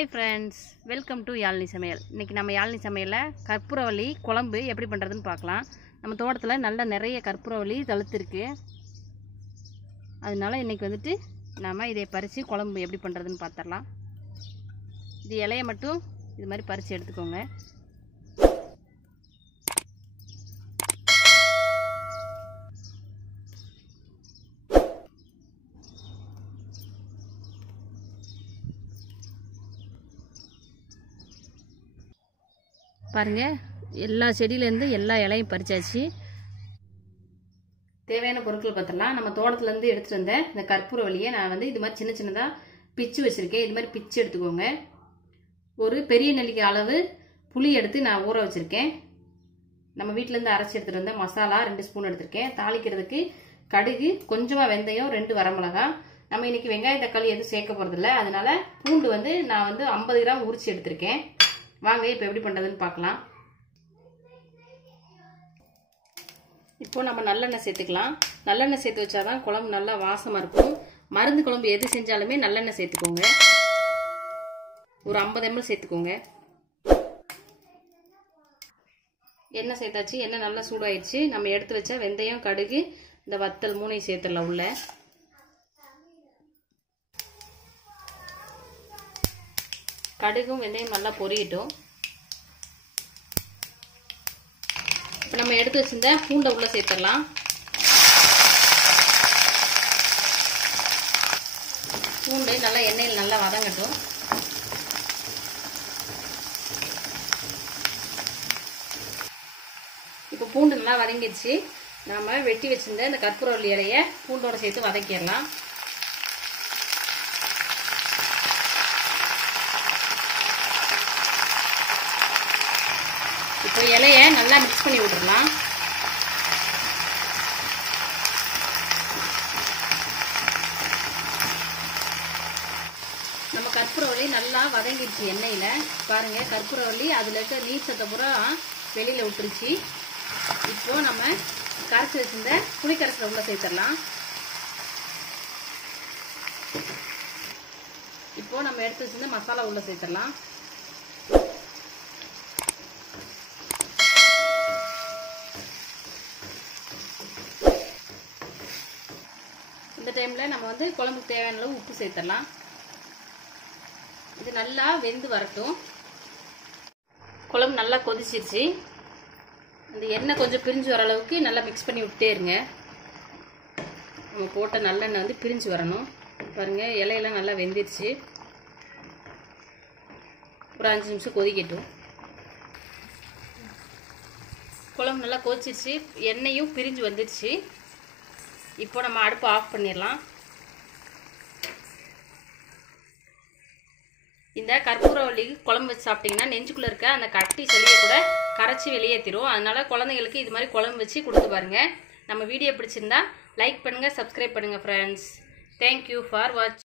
Hi friends, welcome to Yazhini சமையல். இன்னைக்கு நம்ம யாழ்னி சமையல்ல கற்பூரவள்ளி குழம்பு எப்படி பண்றதுன்னு பார்க்கலாம். நம்ம தோட்டத்துல நல்ல நிறைய கற்பூரவள்ளி தழுத்திருக்கு. அதனால இன்னைக்கு வந்துட்டு நாம இதை பறிச்சு குழம்பு எப்படி பண்றதுன்னு பார்த்தறலாம். இது இலையை மட்டும் இது மாதிரி பறிச்சு எடுத்துக்கோங்க. பாருங்க, எல்லா செடியிலேருந்து எல்லா இலையும் பறிச்சாச்சு. தேவையான பொருட்கள் பார்த்தலாம். நம்ம தோட்டத்துலேருந்து எடுத்துகிட்டு வந்த இந்த கற்பூரவள்ளியை நான் வந்து இது மாதிரி சின்ன சின்னதாக பிச்சு வச்சுருக்கேன். இது மாதிரி பிச்சு எடுத்துக்கோங்க. ஒரு பெரிய நெல்லிக்காய் அளவு புளி எடுத்து நான் ஊற வச்சுருக்கேன். நம்ம வீட்டிலேருந்து அரைச்சி எடுத்துகிட்டு வந்த மசாலா 2 ஸ்பூன் எடுத்திருக்கேன். தாளிக்கிறதுக்கு கடுகு, கொஞ்சமாக வெந்தயம், 2 வரமிளகா. நம்ம இன்னைக்கு வெங்காயம் தக்காளி எதுவும் சேர்க்க போகிறதில்ல. அதனால பூண்டு வந்து நான் வந்து 50 கிராம் உரிச்சு எடுத்திருக்கேன். வாங்க இப்போ எப்படி பண்ணுறதுன்னு பார்க்கலாம். இப்போ நம்ம நல்லெண்ணெய் சேர்த்துக்கலாம். நல்லெண்ணெய் சேர்த்து வச்சாதான் குழம்பு நல்லா வாசமாக இருக்கும். மருந்து குழம்பு எது செஞ்சாலுமே நல்லெண்ணெய் சேர்த்துக்கோங்க. ஒரு 50 ml சேர்த்துக்கோங்க. எண்ணெய் சேர்த்தாச்சு. எண்ணெய் நல்லா சூடாயிடுச்சு. நம்ம எடுத்து வச்சா வெந்தயம், கடுகு, இந்த வத்தல் 3 சேர்த்துடலாம் உள்ள. கடுகும் வெந்தயம் நல்லா பொரியட்டும். இப்போ நம்ம எடுத்து வச்சிருந்த பூண்டை உள்ள சேர்த்துடலாம். பூண்டு நல்லா எண்ணெயில் நல்லா வதங்கட்டும். இப்போ பூண்டு நல்லா வதங்கிடுச்சு. நாம வெட்டி வச்சிருந்த இந்த கற்பூரவள்ளி இலையை பூண்டோட சேர்த்து வதக்கிடலாம். இப்போ இலையை நல்லா மிக்ஸ் பண்ணி விட்டுறலாம். நம்ம கற்பூரவள்ளி நல்லா வதங்கிடுச்சு எண்ணெயில. பாருங்க, கற்பூரவள்ளி அதுல இருக்க நீர் சத்தை பூரா வெளியில விட்டுருச்சு. இப்போ நம்ம கரைச்சி வச்சிருந்த புளிக்கரைசலை உள்ள சேர்த்துடலாம். இப்போ நம்ம எடுத்து வச்சிருந்த மசாலா உள்ள சேர்த்துடலாம். இந்த டைம்ல நம்ம வந்து குழம்புக்கு தேவையான அளவு உப்பு சேர்த்துடலாம். இது நல்லா வெந்து வரட்டும். குழம்பு நல்லா கொதிச்சிருச்சு. இந்த எண்ணெய் கொஞ்சம் பிரிஞ்சு வர அளவுக்கு நல்லா மிக்ஸ் பண்ணி விட்டே இருங்க. நம்ம போட்ட நல்லெண்ணெய் வந்து பிரிஞ்சு வரணும். பாருங்க, இலையெல்லாம் நல்லா வெந்துருச்சு. ஒரு 5 நிமிஷம் கொதிக்கட்டும். குழம்பு நல்லா கொதிச்சிருச்சு. எண்ணெயும் பிரிஞ்சு வந்துருச்சு. இப்போ நம்ம அடுப்பு ஆஃப் பண்ணிடலாம். இந்த கற்பூரவள்ளி குழம்பு வச்சு சாப்பிட்டீங்கன்னா நெஞ்சுக்குள்ள இருக்க அந்த கட்டி சளியை கூட கரைச்சி வெளியேற்றிடும். அதனால குழந்தைங்களுக்கு இது மாதிரி குழம்பு வச்சு கொடுத்து பாருங்க. நம்ம வீடியோ பிடிச்சிருந்தா லைக் பண்ணுங்க, சப்ஸ்கிரைப் பண்ணுங்க ஃப்ரெண்ட்ஸ். Thank you for watch.